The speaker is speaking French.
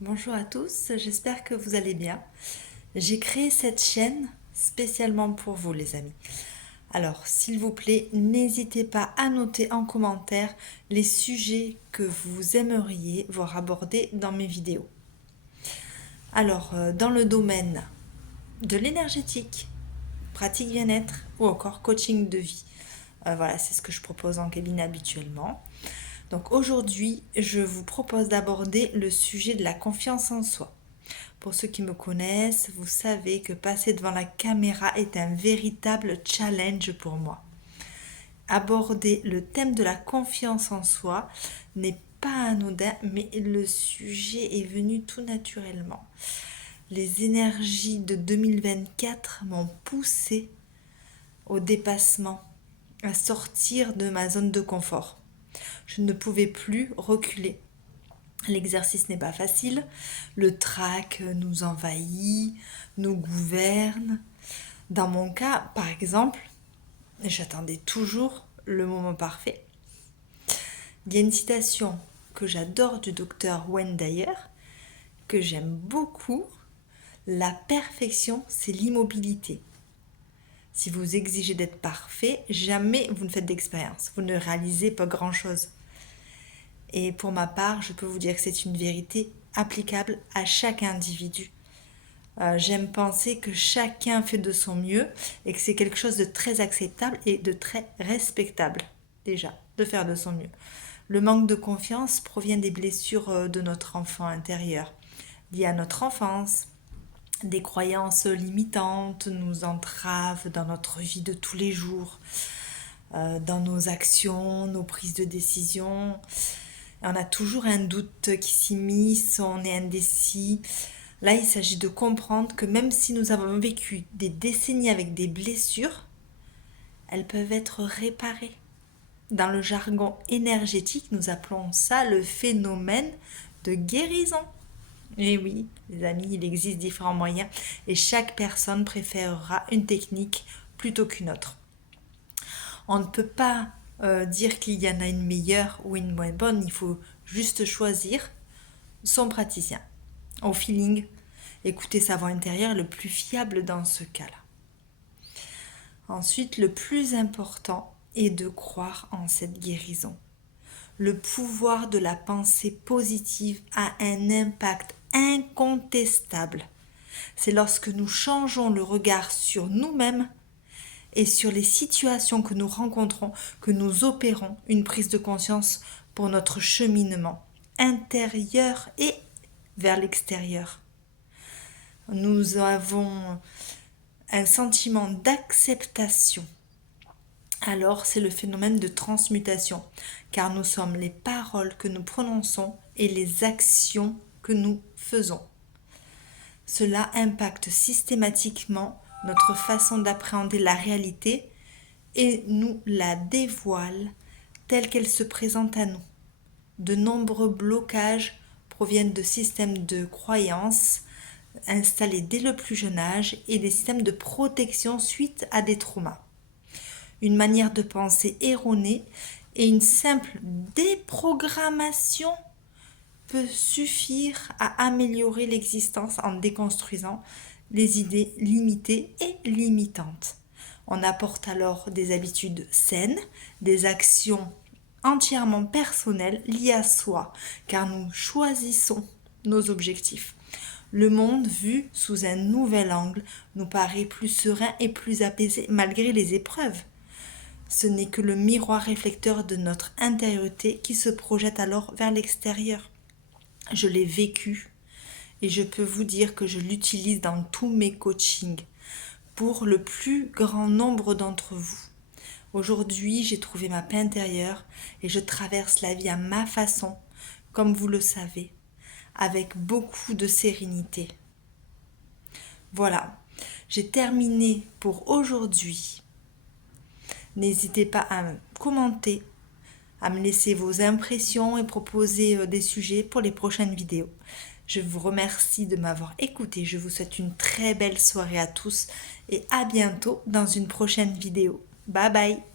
Bonjour à tous, j'espère que vous allez bien. J'ai créé cette chaîne spécialement pour vous les amis. Alors s'il vous plaît, n'hésitez pas à noter en commentaire les sujets que vous aimeriez voir abordés dans mes vidéos. Alors dans le domaine de l'énergétique, pratique bien-être ou encore coaching de vie. Voilà, c'est ce que je propose en cabinet habituellement. Donc aujourd'hui, je vous propose d'aborder le sujet de la confiance en soi. Pour ceux qui me connaissent, vous savez que passer devant la caméra est un véritable challenge pour moi. Aborder le thème de la confiance en soi n'est pas anodin, mais le sujet est venu tout naturellement. Les énergies de 2024 m'ont poussé au dépassement, à sortir de ma zone de confort. Je ne pouvais plus reculer. L'exercice n'est pas facile, le trac nous envahit, nous gouverne. Dans mon cas, par exemple, j'attendais toujours le moment parfait. Il y a une citation que j'adore du docteur Wayne Dyer, que j'aime beaucoup. La perfection, c'est l'immobilité. Si vous exigez d'être parfait, jamais vous ne faites d'expérience. Vous ne réalisez pas grand-chose. Et pour ma part, je peux vous dire que c'est une vérité applicable à chaque individu. J'aime penser que chacun fait de son mieux et que c'est quelque chose de très acceptable et de très respectable, déjà, de faire de son mieux. Le manque de confiance provient des blessures de notre enfant intérieur, liées à notre enfance. Des croyances limitantes nous entravent dans notre vie de tous les jours, dans nos actions, nos prises de décision. On a toujours un doute qui s'immisce, on est indécis. Là, il s'agit de comprendre que même si nous avons vécu des décennies avec des blessures, elles peuvent être réparées. Dans le jargon énergétique, nous appelons ça le phénomène de guérison. Et oui, les amis, il existe différents moyens et chaque personne préférera une technique plutôt qu'une autre. On ne peut pas dire qu'il y en a une meilleure ou une moins bonne, il faut juste choisir son praticien. Au feeling, écouter sa voix intérieure est le plus fiable dans ce cas-là. Ensuite, le plus important est de croire en cette guérison. Le pouvoir de la pensée positive a un impact incontestable. C'est lorsque nous changeons le regard sur nous-mêmes et sur les situations que nous rencontrons que nous opérons une prise de conscience pour notre cheminement intérieur et vers l'extérieur. Nous avons un sentiment d'acceptation. Alors c'est le phénomène de transmutation, car nous sommes les paroles que nous prononçons et les actions que nous faisons. Cela impacte systématiquement notre façon d'appréhender la réalité et nous la dévoile telle qu'elle se présente à nous. De nombreux blocages proviennent de systèmes de croyances installés dès le plus jeune âge et des systèmes de protection suite à des traumas. Une manière de penser erronée et une simple déprogrammation peut suffire à améliorer l'existence en déconstruisant les idées limitées et limitantes. On apporte alors des habitudes saines, des actions entièrement personnelles liées à soi, car nous choisissons nos objectifs. Le monde vu sous un nouvel angle nous paraît plus serein et plus apaisé malgré les épreuves. Ce n'est que le miroir réflecteur de notre intériorité qui se projette alors vers l'extérieur. Je l'ai vécu et je peux vous dire que je l'utilise dans tous mes coachings pour le plus grand nombre d'entre vous. Aujourd'hui, j'ai trouvé ma paix intérieure et je traverse la vie à ma façon, comme vous le savez, avec beaucoup de sérénité. Voilà, j'ai terminé pour aujourd'hui. N'hésitez pas à me commenter, à me laisser vos impressions et proposer des sujets pour les prochaines vidéos. Je vous remercie de m'avoir écouté. Je vous souhaite une très belle soirée à tous et à bientôt dans une prochaine vidéo. Bye bye!